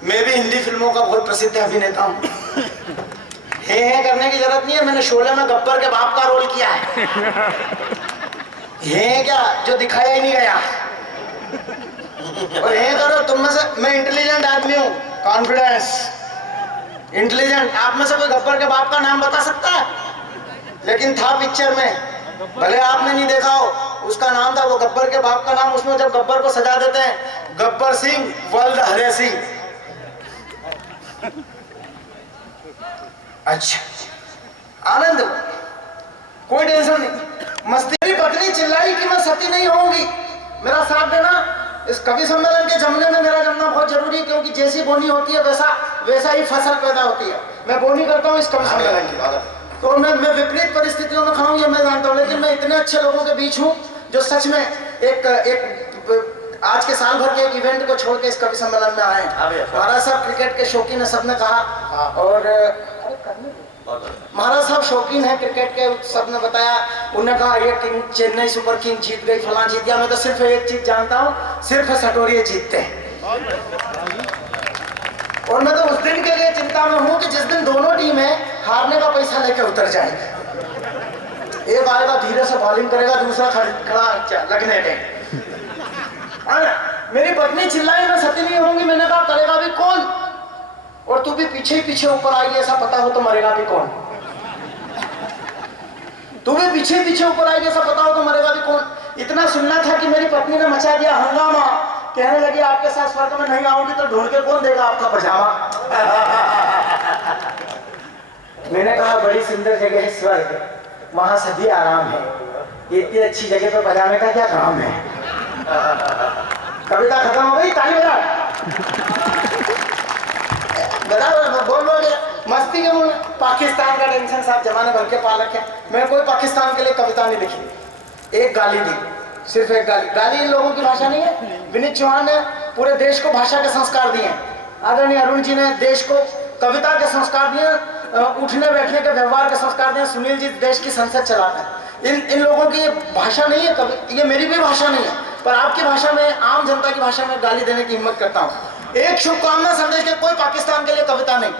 मैं भी हिंदी फिल्मों का बहुत प्रसिद्ध अभिनेता हूँ। हे करने की जरूरत नहीं है, मैंने शोले में गब्बर के बाप का रोल किया है। हे क्या जो दिखाया ही नहीं गया। और हे करो तुम में से, मैं इंटेलिजेंट आदमी हूँ, कॉन्फिडेंस इंटेलिजेंट। आप में से कोई गब्बर के बाप का नाम बता सकता है? लेकिन था पिक्चर में, भले आपने नहीं देखा हो, उसका नाम था, वो गब्बर के बाप का नाम, उसमें जब गब्बर को सजा देते हैं, गब्बर सिंह वल्द हरे सिंह। अच्छा आनंद, कोई टेंशन नहीं, मस्ती। मेरी पत्नी चिल्लाई कि मैं सती नहीं होऊंगी, मेरा साथ देना। इस कवि सम्मेलन के जमने में मेरा जमना बहुत जरूरी है, क्योंकि जैसी बोनी होती है वैसा ही फसल पैदा होती है। मैं बोनी करता हूँ इस कवि सम्मेलन की, तो मैं विपरीत परिस्थितियों में खड़ा हूँ, ये मैं जानता हूँ। लेकिन मैं इतने अच्छे लोगों के बीच हूँ जो सच में एक आज के साल भर के एक इवेंट को छोड़ के इस कवि सम्मेलन में आए। महाराज साहब क्रिकेट के शौकीन है, सबने कहा, और महाराज साहब शौकीन है क्रिकेट के, सबने बताया। उन्होंने कहा ये किंग चेन्नई सुपर किंग जीत गई, फलां जीत गया। मैं तो सिर्फ एक चीज जानता हूँ, सिर्फ सटोरिये जीतते हैं। और मैं तो उस दिन के लिए चिंता में हूँ कि जिस दिन दोनों टीमें हारने का पैसा लेकर उतर जाएंगे। एक आएगा धीरे से बॉलिंग करेगा, दूसरा खड़ा लगने दें। मेरी पत्नी चिल्लाई मैं सती नहीं होंगी, मैंने कहा करेगा भी कौन? और तू भी पीछे ही पीछे ऊपर आई, ऐसा पता हो तो मरेगा भी कौन? तू भी पीछे पीछे ऊपर आई, ऐसा पता हो तो मरेगा भी कौन? इतना सुनना था कि मेरी पत्नी ने मचा दिया हंगामा, कहने लगी आपके साथ स्वर्ग में नहीं आऊंगी तो ढूंढ के कौन देगा आपका पजामा? मैंने कहा बड़ी सुंदर जगह है स्वर्ग, वहां सभी आराम है, इतनी अच्छी जगह पर पजामे का क्या काम है? कविता खत्म हो गई, ताली बजा। बोल मस्ती के मूल। पाकिस्तान का टेंशन साहब जमाने भर के पालक है। मैंने कोई पाकिस्तान के लिए कविता नहीं लिखी, एक गाली दी, सिर्फ एक गाली। गाली इन लोगों की भाषा नहीं है। विनीत चौहान ने पूरे देश को भाषा के संस्कार दिए, आदरणीय अरुण जी ने देश को कविता के संस्कार दिए, उठने बैठने के व्यवहार के संस्कार दिए, सुनील जी देश की संसद चलाते हैं। इन लोगों की ये भाषा नहीं है, कभी ये मेरी भी भाषा नहीं है, पर आपकी भाषा में, आम जनता की भाषा में गाली देने की हिम्मत करता हूँ। एक शुभकामना संदेश के, कोई पाकिस्तान के लिए कविता नहीं।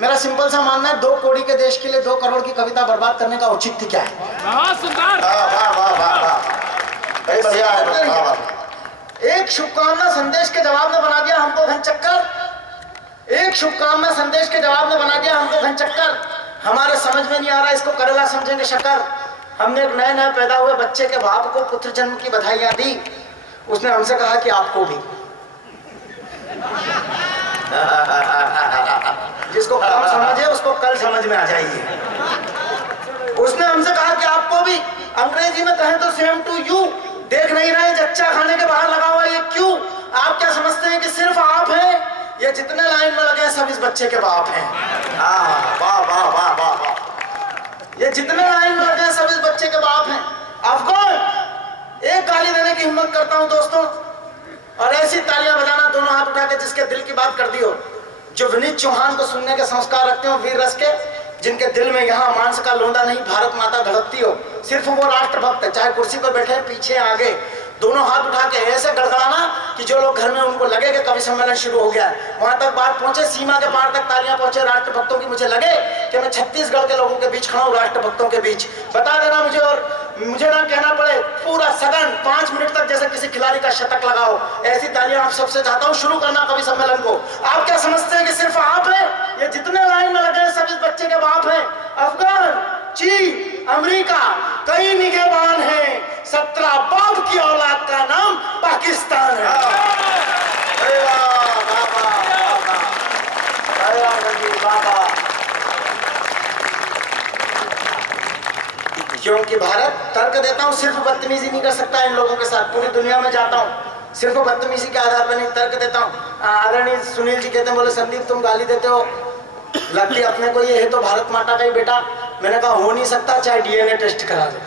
मेरा सिंपल सा मानना है, 2 कौड़ी के देश के लिए 2 करोड़ की कविता बर्बाद करने का औचित्य क्या है? एक शुभकामना संदेश के जवाब में बना दिया हमको घनचक्कर। एक शुभकामना संदेश के जवाब में बना दिया हमको घनचक्कर। हमारे समझ में नहीं आ रहा, इसको करेला समझेंगे शक्कर। हमने एक नए नए पैदा हुए बच्चे के बाप को पुत्र जन्म की बधाइयां दी, उसने हमसे कहा कि आपको भी। जिसको कम समझ है उसको कल समझ में आ जाएगी। उसने हमसे कहा कि आपको भी, अंग्रेजी में कहें तो सेम टू यू। देख नहीं रहे जच्चा खाने के बाहर लगा हुआ, ये क्यों? आप क्या समझते हैं कि सिर्फ आप हैं? ये जितने लाइन में लगे हैं सब इस बच्चे के बाप हैं। वाह वाह वाह वाह वाह। ये जितने लाइन में लगे हैं सब इस बच्चे के बाप हैं। अफगान एक गाली देने की हिम्मत करता हूं दोस्तों, और ऐसी तालियां बजाना दोनों हाथ उठा के जिसके दिल की बात कर दी हो, जो विनीत चौहान को सुनने के संस्कार रखते हो, वीर रस के, जिनके दिल में यहाँ मांस का लोंदा नहीं भारत माता धड़कती हो, सिर्फ वो राष्ट्रभक्त है। चाहे कुर्सी पर बैठे पीछे आगे, दोनों हाथ उठा के ऐसे गड़गड़ाना कि जो लोग घर में उनको लगे कि कवि सम्मेलन शुरू हो गया है। वहां तक बात पहुंचे, सीमा के पार तक तालियां पहुंचे राष्ट्रभक्तों की। मुझे लगे कि मैं छत्तीसगढ़ के लोगों के बीच खड़ा हूं, राष्ट्रभक्तों के बीच। बता देना मुझे, और मुझे ना कहना पड़े, पूरा सदन 5 मिनट तक जैसे किसी खिलाड़ी का शतक लगाओ, ऐसी तालियां आप सबसे चाहता हूं। शुरू करना कवि सम्मेलन को। आप क्या समझते हैं कि सिर्फ आप हैं? ये जितने लाइन में लगे सब इस बच्चे के बाप हैं। अफगान, चीन, अमेरिका, कई निगहबान हैं, 17 बाप की औलाद का नाम पाकिस्तान है। क्योंकि भारत, तर्क देता हूं, सिर्फ बदतमीजी नहीं कर सकता इन लोगों के साथ। पूरी दुनिया में जाता हूं, सिर्फ बदतमीजी के आधार पर नहीं, तर्क देता हूं। आदरणीय सुनील जी कहते हैं, बोले संदीप तुम गाली देते हो, लगती अपने को ये है तो भारत माता का ही बेटा। मैंने कहा हो नहीं सकता, चाहे डीएनए टेस्ट करा दो।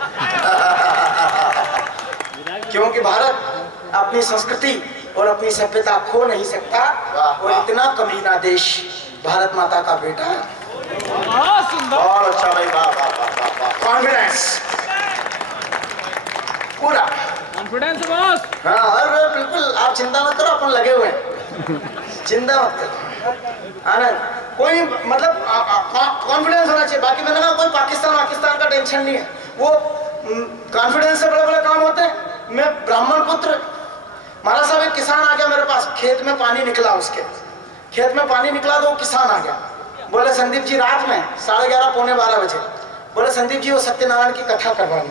क्योंकि भारत अपनी संस्कृति और अपनी सभ्यता खो नहीं सकता, और इतना कमीना देश भारत माता का बेटा है। बहुत अच्छा भाई, कॉन्फिडेंस पूरा, कॉन्फिडेंस बॉस। हाँ बिल्कुल, आप चिंता मत करो, अपन लगे हुए हैं, चिंता मत करो। आनंद कोई मतलब कॉन्फिडेंस होना चाहिए। बाकी मैंने कहा कोई पाकिस्तान का टेंशन नहीं है, वो कॉन्फिडेंस से बड़े बड़े काम होते हैं। मैं ब्राह्मण पुत्र, महाराज साहब एक किसान आ गया मेरे पास, खेत में पानी निकला, उसके खेत में पानी निकला तो वो किसान आ गया, बोले संदीप जी रात में 11:30 पौने 12 बजे, बोले संदीप जी वो सत्यनारायण की कथा करवानी।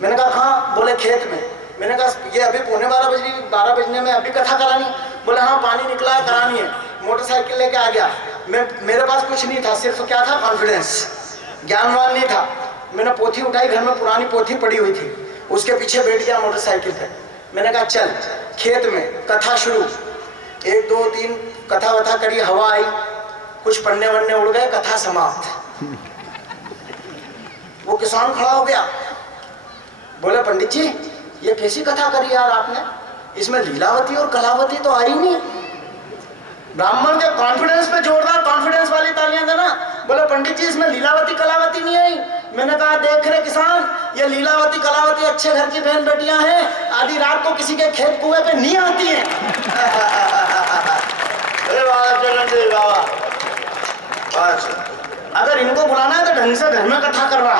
मैंने कहा कहाँ? बोले खेत में। मैंने कहा ये अभी पौने 12 बजने में अभी कथा करानी? बोले हाँ पानी निकला है, करानी है। मोटरसाइकिल लेके आ गया, मेरे पास कुछ नहीं था, सिर्फ क्या था? कॉन्फिडेंस, ज्ञानवान नहीं था। मैंने पोथी उठाई, घर में पुरानी पोथी पड़ी हुई थी, उसके पीछे बैठ गया मोटरसाइकिल पे। मैंने कहा चल खेत में कथा शुरू, 1 2 3 कथा वथा करी, हवा आई, कुछ पन्ने वन्ने उड़ गए, कथा समाप्त। वो किसान खड़ा हो गया, बोले पंडित जी ये कैसी कथा करी यार आपने, इसमें लीलावती और कलावती तो आई नहीं। ब्राह्मण के कॉन्फिडेंस पे जोरदार कॉन्फिडेंस वाली तालियां देना। बोले पंडित जी इसमें लीलावती कलावती नहीं आई। मैंने कहा देख रहे किसान, ये लीलावती कलावती अच्छे घर की बहन बेटियां हैं, आधी रात को किसी के खेत कुएं पे नहीं आती हैं। अगर इनको बुलाना है तो ढंग से घर में कथा करवा।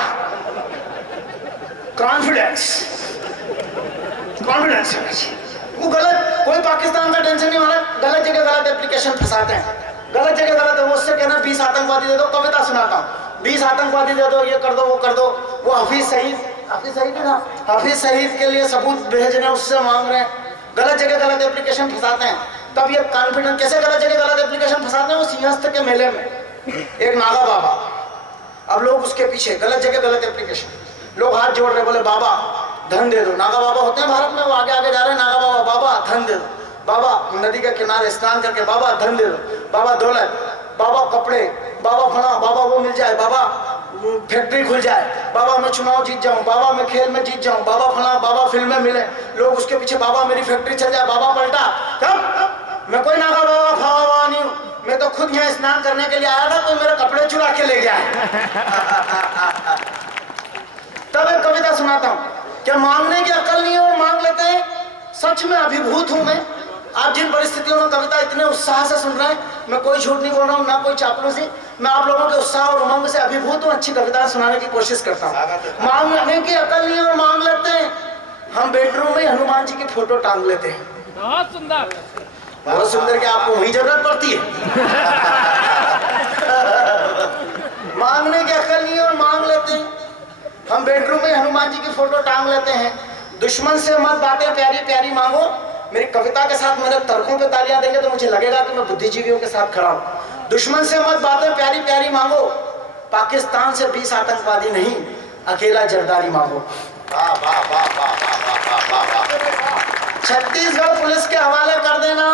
कॉन्फिडेंस वो गलत, कोई पाकिस्तान का टेंशन नहीं होना, गलत जगह गलत एप्लीकेशन फंसाते हैं, गलत जगह गलत है। वो उससे कहना 20 आतंकवादी दे दो, कविता सुनाता हूँ, 20 आतंकवादी दे दो, ये कर दो वो कर दो। वो हाफिज सईद के लिए सबूत भेजने उससे मांग रहे हैं, गलत जगह गलत एप्लीकेशन फंसाते हैं। तब ये कॉन्फिडेंस कैसे गलत जगह गलत एप्लीकेशन फंसाते हैं? वो सिंहस्थ के मेले में एक नागा बाबा, अब लोग उसके पीछे गलत जगह गलत एप्लीकेशन, लोग हाथ जोड़ रहे, बोले बाबा धन दे दो। नागा बाबा होते हैं भारत में, वो आगे आगे जा रहे हैं, नागा बाबा, बाबा धन दे दो, बाबा नदी के किनारे स्नान करके, बाबा धन दे दो, बाबा दौलत, बाबा कपड़े, बाबा फला, बाबा वो मिल जाए, बाबा फैक्ट्री खुल जाए, बाबा मैं चुनाव जीत जाऊं, बाबा मैं खेल में जीत जाऊं, बाबा फला, बाबा फिल्में मिले, लोग उसके पीछे, बाबा मेरी फैक्ट्री चल जाए। बाबा पलटा, मैं कोई नागा बाबा फावा नहीं हूँ, मैं तो खुद यहाँ स्नान करने के लिए आया था, कोई मेरे कपड़े चुरा के ले गया। तब एक कविता सुनाता हूँ, क्या मांगने की अकल नहीं है और मांग लेते हैं। सच में अभिभूत हूं मैं। आप जिन परिस्थितियों में कविता इतने उत्साह से सुन रहे हैं, मैं कोई झूठ नहीं बोल रहा हूँ, ना कोई चापलूसी, मैं आप लोगों के उत्साह और उमंग से अभिभूत हूँ, अच्छी कविता सुनाने की कोशिश करता हूँ। मांगने की अकल नहीं है और मांग लेते हैं। हम बेडरूम में हनुमान जी की फोटो टांग लेते हैं, बहुत सुंदर, बहुत सुंदर, क्या आपको वही जरूरत पड़ती है? मांगने की अकल नहीं है और मांग लेते हैं। हम बेडरूम में हनुमान जी की फोटो टांग लेते हैं। दुश्मन से मत बातें प्यारी प्यारी मांगो। मेरी कविता के साथ मेरे तर्कों पे तालियां देंगे तो मुझे लगेगा कि मैं बुद्धिजीवियों के साथ खड़ा हूं। दुश्मन से मत बातें प्यारी प्यारी मांगो, पाकिस्तान से 20 आतंकवादी नहीं, अकेला जरदारी मांगो। छत्तीसगढ़ पुलिस के हवाले कर देना,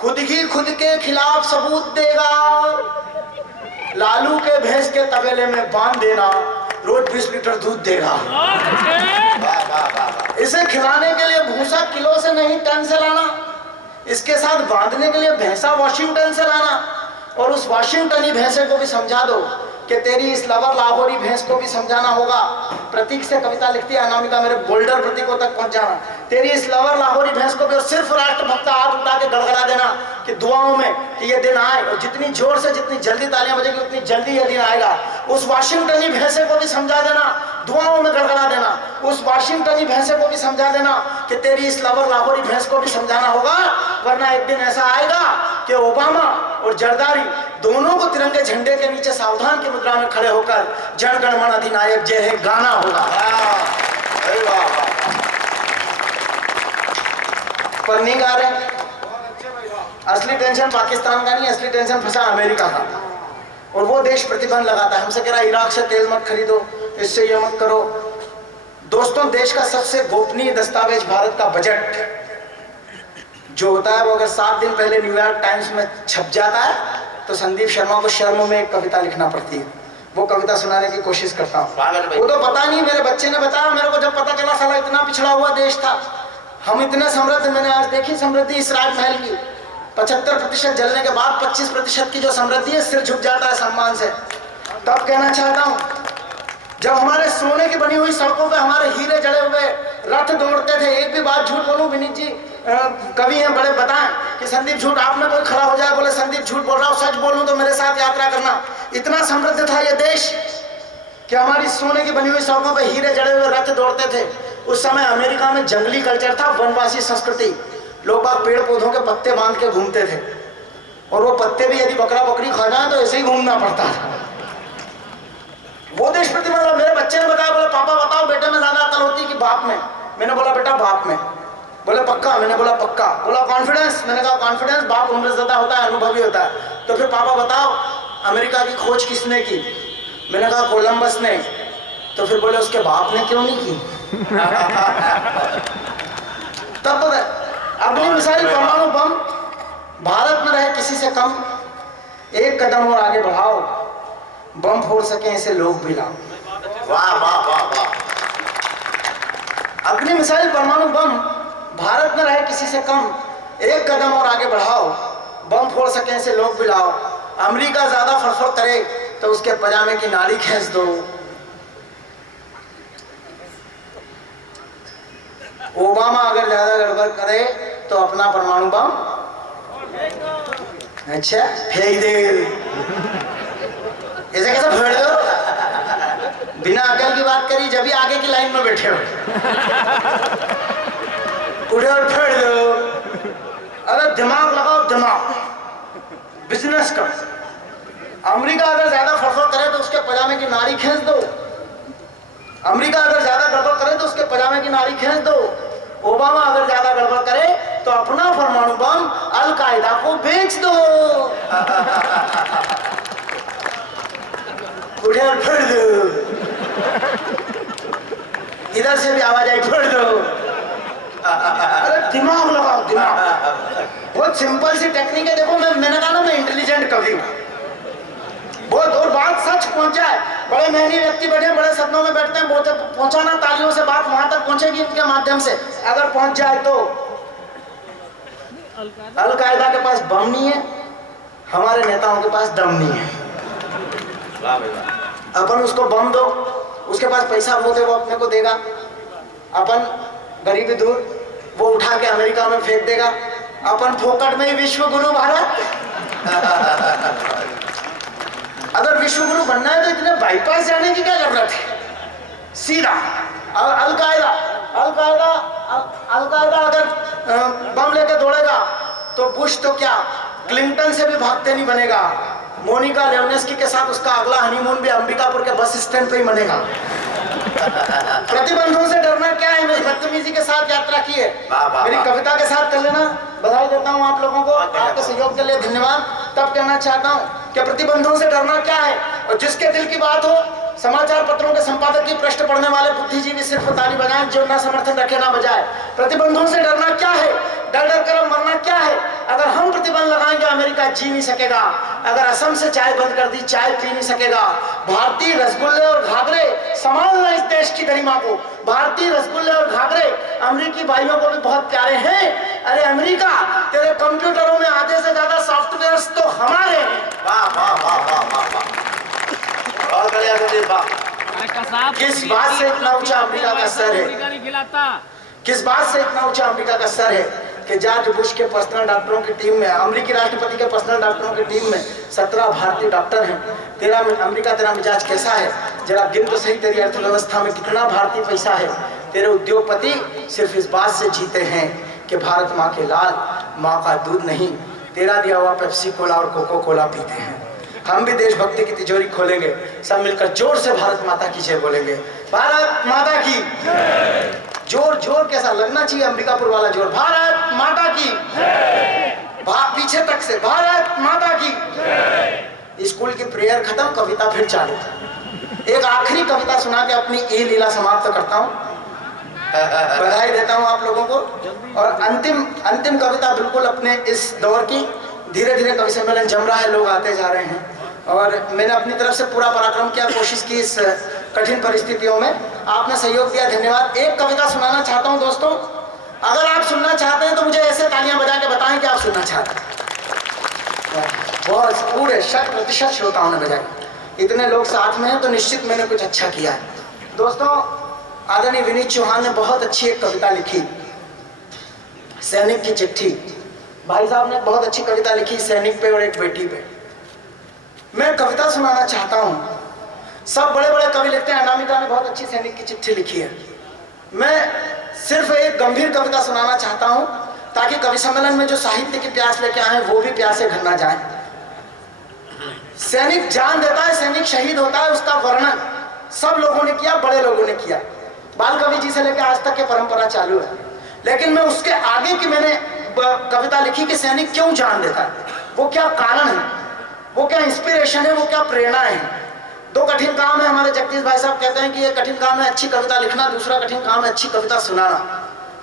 खुद ही खुद के खिलाफ सबूत देगा। लालू के भैंस के तबेले में बांध देना, रोज 20 लीटर दूध देगा। इसे खिलाने के लिए भूसा किलो से नहीं टन से लाना, इसके साथ बांधने के लिए भैंसा वाशिंगटन से लाना, और उस वाशिंगटनी भैंसे को भी समझा दो कि तेरी इस लवर लाहौरी भैंस को भी समझाना होगा। प्रतीक से कविता लिखती है अनामिका, मेरे बोल्डर प्रतीकों तक पहुंच जाना। तेरी इस लवर लाहौरी भैंस को भी, और सिर्फ राष्ट्रभक्त हाथ उठा के गड़गड़ा देना कि दुआओं में कि ये दिन आए, और जितनी जोर से जितनी जल्दी तालियां बजेगी उतनी जल्दी ये दिन आएगा। उस वाशिंगटनी भैंसे को भी समझा देना, दुआओं में गड़गड़ा देना। उस वाशिंगटनी भैंसे को भी समझा देना कि तेरी इस लवर लाहौरी भैंस को भी समझाना होगा, वरना एक दिन ऐसा आएगा कि ओबामा और जरदारी दोनों को तिरंगे झंडे के नीचे सावधान की मुद्रा में खड़े होकर जन गण मन अधिनायक जय हे गाना होगा। पर नहीं गा रहे। असली टेंशन पाकिस्तान का नहीं, असली टेंशन फंसा अमेरिका का, और वो देश प्रतिबंध लगाता है। हमसे कह रहा है इराक से तेल मत खरीदो, इससे ये मत करो। दोस्तों, देश का सबसे गोपनीय दस्तावेज भारत का बजट जो होता है, वो अगर 7 दिन पहले न्यूयॉर्क टाइम्स में छप जाता है तो संदीप शर्मा को शर्म में एक कविता लिखना पड़ती है। वो कविता सुनाने की कोशिश करता हूँ। वो तो पता नहीं, मेरे बच्चे ने बताया मेरे को, जब पता चला साला इतना पिछड़ा हुआ देश था, हम इतने समृद्ध। मैंने आज देखी समृद्धि इस राजमहल की, 75% जलने के बाद 25% की जो समृद्धि है, सिर झुक जाता है सम्मान से। तब कहना चाहता हूँ, जब हमारे सोने की बनी हुई सड़कों पे हमारे हीरे जड़े हुए रथ दौड़ते थे, एक भी बात झूठ बोलूं विनीत जी कवि हैं बड़े, बताएं कि संदीप झूठ आप में कोई खड़ा हो जाए, बोले संदीप बोलूं तो मेरे साथ यात्रा करना। इतना समृद्ध था ये देश कि हमारी सोने की बनी हुई सड़कों पे हीरे जड़े हुए रथ दौड़ते थे। उस समय अमेरिका में जंगली कल्चर था, वनवासी संस्कृति। लोग बाग पेड़ पौधों के पत्ते बांध के घूमते थे, और वो पत्ते भी यदि बकरा बकरी खा जाए तो ऐसे ही घूमना पड़ता था। वो देश प्रतिबंध। मेरे बच्चे ने बताया, बोले पापा बताओ बेटे में ज्यादा अकल होती कि बाप में? मैंने बोला बेटा बाप में। बोले पक्का? मैंने बोला पक्का। बोला कॉन्फिडेंस? मैंने कहा कॉन्फिडेंस, बाप उम्र ज्यादा होता है, अनुभवी होता है। तो फिर पापा बताओ अमेरिका की खोज किसने की? मैंने कहा कोलंबस ने। तो फिर बोले उसके बाप ने क्यों नहीं की? तब पता अग्नि मिसाइल परमाणु बम भारत में रहे किसी से कम, एक कदम और आगे बढ़ाओ, बम फोड़ सके ऐसे लोग भी लाओ। वाह वाह वाह वाह। अग्नि मिसाइल परमाणु बम भारत में रहे किसी से कम, एक कदम और आगे बढ़ाओ, बम फोड़ सके ऐसे लोग भी लाओ। अमेरिका ज्यादा फरफर करे तो उसके पजामे की नाड़ी खींच दो। ओबामा अगर ज्यादा गड़बड़ करे तो अपना परमाणु बम अच्छा फेंक दे। ऐसे कैसे फेंक दो? बिना अकल की बात करी, जब भी आगे की लाइन में बैठे हो उठे और फेंक दो। अरे दिमाग लगाओ, दिमाग बिजनेस का। अमेरिका अगर ज्यादा फरफर करे तो उसके पजामे की नाड़ी खींच दो। अमेरिका अगर ज्यादा गड़बड़ करे तो उसके पजामे की नाड़ी खींच दो। ओबामा अगर ज्यादा गड़बड़ करे तो अपना परमाणु बम अल कायदा को बेच दो। उठे और फोड़ दो। इधर से भी आवाज आई, फोड़ दो। अरे दिमाग लगाओ, दिमाग। बहुत सिंपल सी टेक्निक है। देखो मैंने कहा ना मैं इंटेलिजेंट कवि हूं बहुत, और बात सच पहुंचाए। बड़े मेहनती व्यक्ति बैठे बड़े सदनों में बैठते हैं, पहुंचाना तालियों से बात वहां तक पहुंचेगी इनके माध्यम से। अगर पहुंच जाए तो अल कायदा के पास बम नहीं है, हमारे नेताओं के पास दम नहीं है। अपन उसको बम दो, उसके पास पैसा वो दे, वो अपने को देगा। अपन गरीबी दूर, वो उठा के अमेरिका में फेंक देगा। अपन फोकट में ही विश्व गुरु भारत। अगर विश्व गुरु बनना है तो इतने बाईपास जाने की क्या जरूरत है? सीधा अल कायदा अगर बम लेके दौड़ेगा तो बुश तो क्या क्लिंटन से भी भागते नहीं बनेगा। मोनिका लेविन्स्की के साथ उसका अगला हनीमून भी अंबिकापुर के बस स्टैंड पे ही बनेगा। प्रतिबंधों से डरना क्या है? मेरी बदतमीजी के साथ यात्रा की है, मेरी कविता के साथ कर लेना। बधाई देता हूँ आप लोगों को, आपके सहयोग के लिए धन्यवाद। तब कहना चाहता हूँ कि प्रतिबंधों से डरना क्या है, और जिसके दिल की बात हो समाचार पत्रों के संपादक की पृष्ठ पढ़ने वाले बुद्धिजीवी सिर्फ ताली बजाएं, जो ना समर्थन रखे ना बजाए। प्रतिबंधों से डरना क्या है? डर डर कर मरना क्या है? अगर हम प्रतिबंध लगाएंगे अमेरिका जी नहीं सकेगा। अगर असम से चाय बंद कर दी, चाय पी नहीं सकेगा। भारतीय रसगुल्ले और घाघरे संभालना इस देश की गरिमा को। भारतीय रसगुल्ले और घाघरे अमेरिकी भाइयों को भी बहुत प्यारे हैं। अरे अमेरिका, तेरे कंप्यूटरों में आधे से ज्यादा सॉफ्टवेयर तो हमारे हैं। वाह वाह वाह वाह वाह। किस बात से इतना ऊंचा अमेरिका का सर है? किस बात से इतना ऊंचा अमेरिका का सर है कि जॉर्ज बुश के पर्सनल डॉक्टरों की टीम में, अमेरिकी राष्ट्रपति के पर्सनल डॉक्टरों की टीम में 17 भारतीय डॉक्टर हैं। तेरा अमेरिका, तेरा मिजाज कैसा है? जरा गिन तो सही, तेरी अर्थव्यवस्था में कितना भारतीय पैसा है? तेरे उद्योगपति सिर्फ इस बात से जीते हैं कि भारत माँ के लाल, माँ का दूध नहीं, तेरा दिया हुआ पेप्सी कोला और कोको कोला पीते हैं। हम भी देशभक्ति की तिजोरी खोलेंगे, सब मिलकर जोर से भारत माता की जय बोलेंगे। भारत माता की जोर, जोर कैसा लगना चाहिए? अंबिकापुर वाला जोर। भारत माता की पीछे तक से भारत माता की। स्कूल की प्रेयर खत्म, कविता फिर चालू। एक आखिरी कविता सुना के अपनी ये लीला समाप्त करता हूँ। बधाई देता हूँ आप लोगों को। और अंतिम कविता बिल्कुल अपने इस दौर की। धीरे धीरे कवि सम्मेलन जम रहा है, लोग आते जा रहे हैं, और मैंने अपनी तरफ से पूरा पराक्रम किया, कोशिश की इस कठिन परिस्थितियों में। आपने सहयोग दिया, धन्यवाद। एक कविता सुनाना चाहता हूं दोस्तों। अगर आप सुनना चाहते हैं तो मुझे ऐसे तालियां बजा के बताएं कि आप सुनना चाहते हैं। बहुत पूरे 100% श्रोताओं ने बजाई। इतने लोग साथ में हैं तो निश्चित मैंने कुछ अच्छा किया है। दोस्तों, आदरणीय विनीत चौहान ने बहुत अच्छी एक कविता लिखी, सैनिक की चिट्ठी। भाई साहब ने बहुत अच्छी कविता लिखी, सैनिक पे और एक बेटी पे। मैं कविता सुनाना चाहता हूँ। सब बड़े बड़े कवि लिखते हैं, अनामिका ने बहुत अच्छी सैनिक की चिट्ठी लिखी है। मैं सिर्फ एक गंभीर कविता सुनाना चाहता हूँ ताकि कवि सम्मेलन में जो साहित्य की प्यास लेके आए वो भी प्यासे घर ना जाए। सैनिक जान देता है, सैनिक शहीद होता है, उसका वर्णन सब लोगों ने किया, बड़े लोगों ने किया, बाल कवि जी से लेकर आज तक की परंपरा चालू है। लेकिन मैं उसके आगे की मैंने कविता लिखी कि सैनिक क्यों जान देता है, वो क्या कारण है, वो क्या इंस्पिरेशन है, वो क्या प्रेरणा है। दो कठिन काम है। हमारे जगदीश भाई साहब कहते हैं कि ये कठिन काम है अच्छी कविता लिखना, दूसरा कठिन काम है अच्छी कविता सुनाना।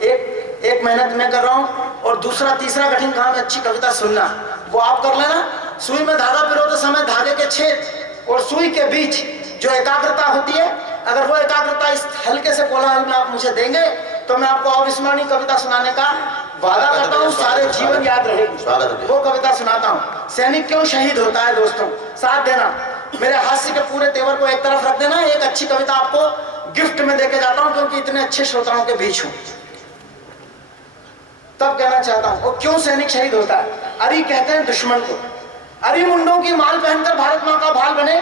एक मेहनत मैं कर रहा हूँ और दूसरा तीसरा कठिन काम है अच्छी कविता सुनना, वो आप कर लेना। सुई में धागा पिरोते समय धागे के छेद और सुई के बीच जो एकाग्रता होती है, अगर वो एकाग्रता इस हल्के से कोलाहल में आप मुझे देंगे तो मैं आपको अविस्मरणीय कविता सुनाने का वादा करता हूँ, सारे जीवन याद रहेगी। वो कविता सुनाता हूँ, सैनिक क्यों शहीद होता है। दोस्तों साथ देना, मेरे हास्य के पूरे तेवर को एक तरफ रख देना। एक अच्छी कविता आपको गिफ्ट में देके जाता हूँ क्योंकि इतने अच्छे श्रोताओं के बीच हूँ, तब कहना चाहता हूँ। और क्यों सैनिक शहीद होता है। अरी कहते हैं दुश्मन को, अरी मुंडों की माल पहनकर भारत माँ का भाल बने,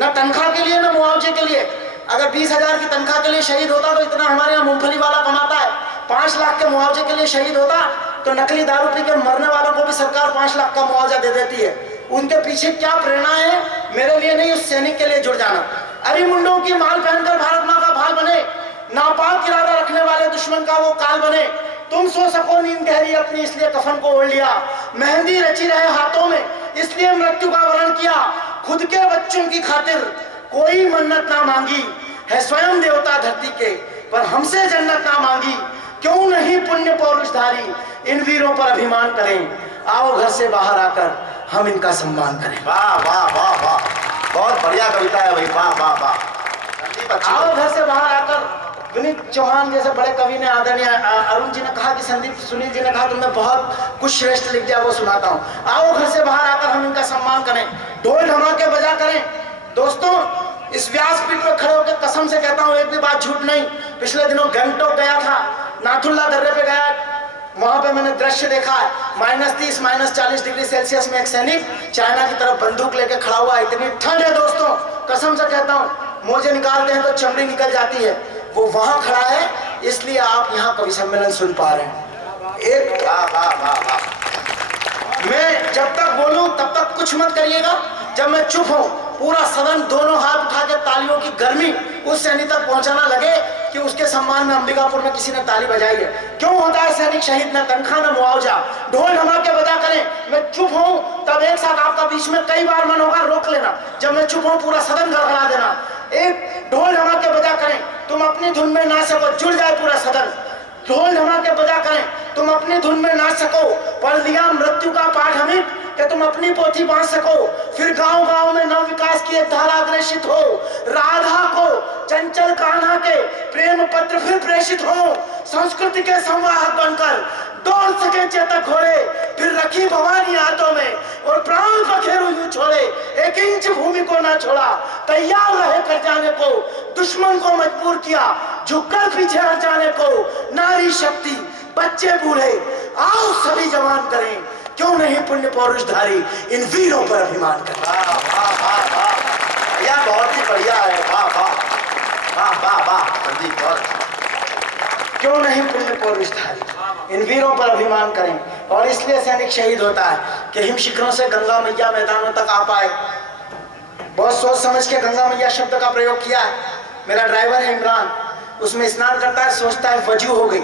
न तनख्वाह के लिए न मुआवजे के लिए। अगर 20,000 की तनख्वाह के लिए शहीद होता तो इतना हमारे यहाँ मूंगफली वाला कमाता है। 5 लाख के मुआवजे के लिए शहीद होता तो नकली दारू पी के मरने वालों को भी सरकार 5 लाख का मुआवजा दे देती है। उनके पीछे क्या प्रेरणा है, मेरे लिए नहीं, उस सैनिक के लिए जुड़ जाना। अरी मुंडों की माल पहनकर भारत माँ का भाल बने, नापाक इरादा रखने वाले दुश्मन का वो काल बने। तुम सो सको नींद गहरी अपनी इसलिए कफन को ओढ़ लिया, मेहंदी रची रहे हाथों में इसलिए मृत्यु का वरण किया। खुद के बच्चों की खातिर कोई मन्नत ना मांगी, है स्वयं देवता धरती के पर हमसे जन्नत ना मांगी। क्यों नहीं पुण्य पौरुषधारी इन वीरों पर अभिमान करें, आओ घर से बाहर आकर हम इनका सम्मान करें। वाह वाह वाह वाह, बहुत बढ़िया कविता है भाई, वाह वाह वाह। आओ घर से बाहर आकर, विनीत चौहान जैसे बड़े कवि ने, आदरणीय अरुण जी ने कहा कि संदीप सुनील जी ने कहा तुमने बहुत कुछ श्रेष्ठ लिख दिया, वो सुनाता हूँ। आओ घर से बाहर आकर हम इनका सम्मान करें, ढोल धमाके बजा करें। दोस्तों इस व्यासपीठ पर खड़े होकर कसम से कहता हूँ, एक भी बात झूठ नहीं। पिछले दिनों गंगटोक गया था, नाथुल्ला दर्रे पे गया, वहां पे मैंने दृश्य देखा है। -30 -40 डिग्री सेल्सियस में एक सैनिक चाइना की तरफ बंदूक लेके खड़ा हुआ है। इतनी ठंड है दोस्तों, कसम से कहता हूँ, मोजे निकालते हैं तो चमड़ी निकल जाती है। वो वहां खड़ा है, इसलिए आप यहाँ कवि सम्मेलन सुन पा रहे हैं। एक मैं जब तक बोलूं तब तक कुछ मत करिएगा, जब मैं चुप हूं पूरा सदन दोनों हाथ उठा के तालियों की गर्मी उस सैनिक तक पहुंचाना लगे कि उसके सम्मान में अंबिकापुर में किसी ने ताली बजाई है। क्यों होता है सैनिक शहीद, न तनख्वाह न मुआवजा, ढोल धमाके बजा करें। मैं चुप हूं तब एक साथ आपका बीच में कई बार मन होगा रोक लेना, जब मैं चुप हूं पूरा सदन गड़गड़ा देना। एक ढोल धमाके बजा करें, तुम अपनी धुन में नाच सको, जुड़ जाए पूरा सदन। ढोल धमाके बजा करें, तुम अपनी धुन में नाच सको, पढ़ लिया मृत्यु का पाठ हमें कि तुम अपनी पोथी बांध सको। फिर गांव गांव में नव विकास की एक धारा अग्रेषित हो, राधा को चंचल कान्हा के प्रेम पत्र फिर प्रेषित हो। संस्कृति के संवाहक बनकर दौड़ सके चेतक घोड़े, फिर रखी भवानी हाथों में और प्राण पखेरु यूं छोड़े। 1 इंच भूमि को ना छोड़ा, तैयार रहे कर जाने को, दुश्मन को मजबूर किया झुककर पीछे हट जाने को। नारी शक्ति बच्चे बूढ़े आओ सभी जवान करें, क्यों नहीं पुण्य पौरुषधारी इन वीरों पर अभिमान करें। वाह वाह वाह वाह, यह बहुत ही बढ़िया है, वाह वाह वाह वाह वाह संदीप, क्यों नहीं पुण्य पौरुषधारी इन वीरों पर अभिमान करें। और इसलिए सैनिक शहीद होता है कि हिम शिखरों से गंगा मैया मैदानों तक आ पाए। बहुत सोच समझ के गंगा मैया शब्द का प्रयोग किया है। मेरा ड्राइवर है इमरान, उसमें स्नान करता है, सोचता है वजू हो गई।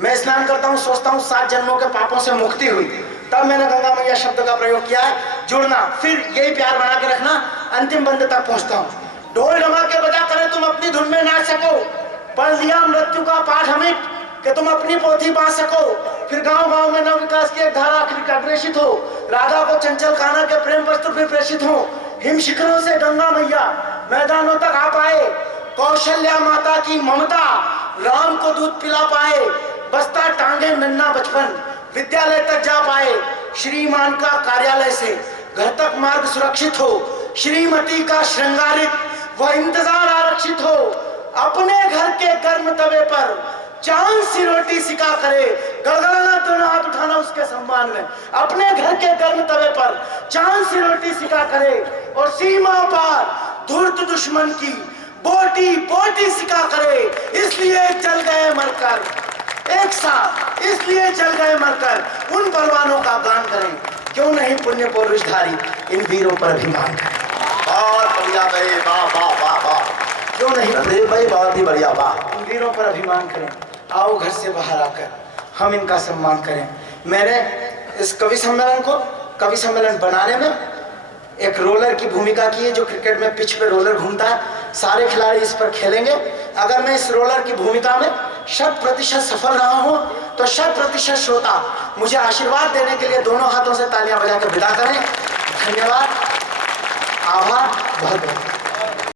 मैं स्नान करता हूँ, सोचता हूँ 7 जन्मों के पापों से मुक्ति हुई। तब मैंने गंगा मैया शब्द का प्रयोग किया है। जुड़ना, फिर यही प्यार बना के रखना, अंतिम बंद तक पहुंचता हूँ। ढोल धमाके बजा करें, तुम अपनी धुन में नाच सको, पढ़ लिया मृत्यु का पाठ हमें कि तुम अपनी पोथी बांध सको। फिर गांव गांव में नव विकास की एक धारा अग्रेषित हो, राधा को चंचल कान्हा के प्रेम वस्त्र फिर प्रेषित हो। हिम शिखरों से गंगा मैया मैदानों तक आ पाए, कौशल्या माता की ममता राम को दूध पिला पाए। बस्ता टांगे नन्ना बचपन, विद्यालय तक जा पाए। श्रीमान का कार्यालय से घर तक मार्ग सुरक्षित हो, श्रीमती का श्रृंगारित वह इंतजार आरक्षित हो। अपने घर के गर्म तवे पर चांद सी रोटी सिका करे, गड़गड़ाना दोनों हाथ उठाना उसके सम्मान में। अपने घर के गर्म तवे पर चांद से रोटी सिका करे और सीमा पार धूर्त दुश्मन की बोटी बोटी सिका करे। इसलिए जल गए मरकर एक साथ, इसलिए जल गए मरकर उन बलवानों का गान करें। क्यों नहीं पुण्य पौरुषधारी इन वीरों पर अभिमान करें। बहुत बढ़िया भाई, वाह वाह वाह वाह। क्यों नहीं रणधीर भाई बहुत ही बढ़िया, वाह। इन वीरों पर अभिमान करें। आओ घर से बाहर आकर हम इनका सम्मान करें। मैंने इस कवि सम्मेलन बनाने में एक रोलर की भूमिका की है, जो क्रिकेट में पिच पे रोलर घूमता है, सारे खिलाड़ी इस पर खेलेंगे। अगर मैं इस रोलर की भूमिका में 100% सफल रहा हूं तो 100% श्रोता मुझे आशीर्वाद देने के लिए दोनों हाथों से तालियां बजाकर विदा करें। धन्यवाद, आभार, बहुत बहुत।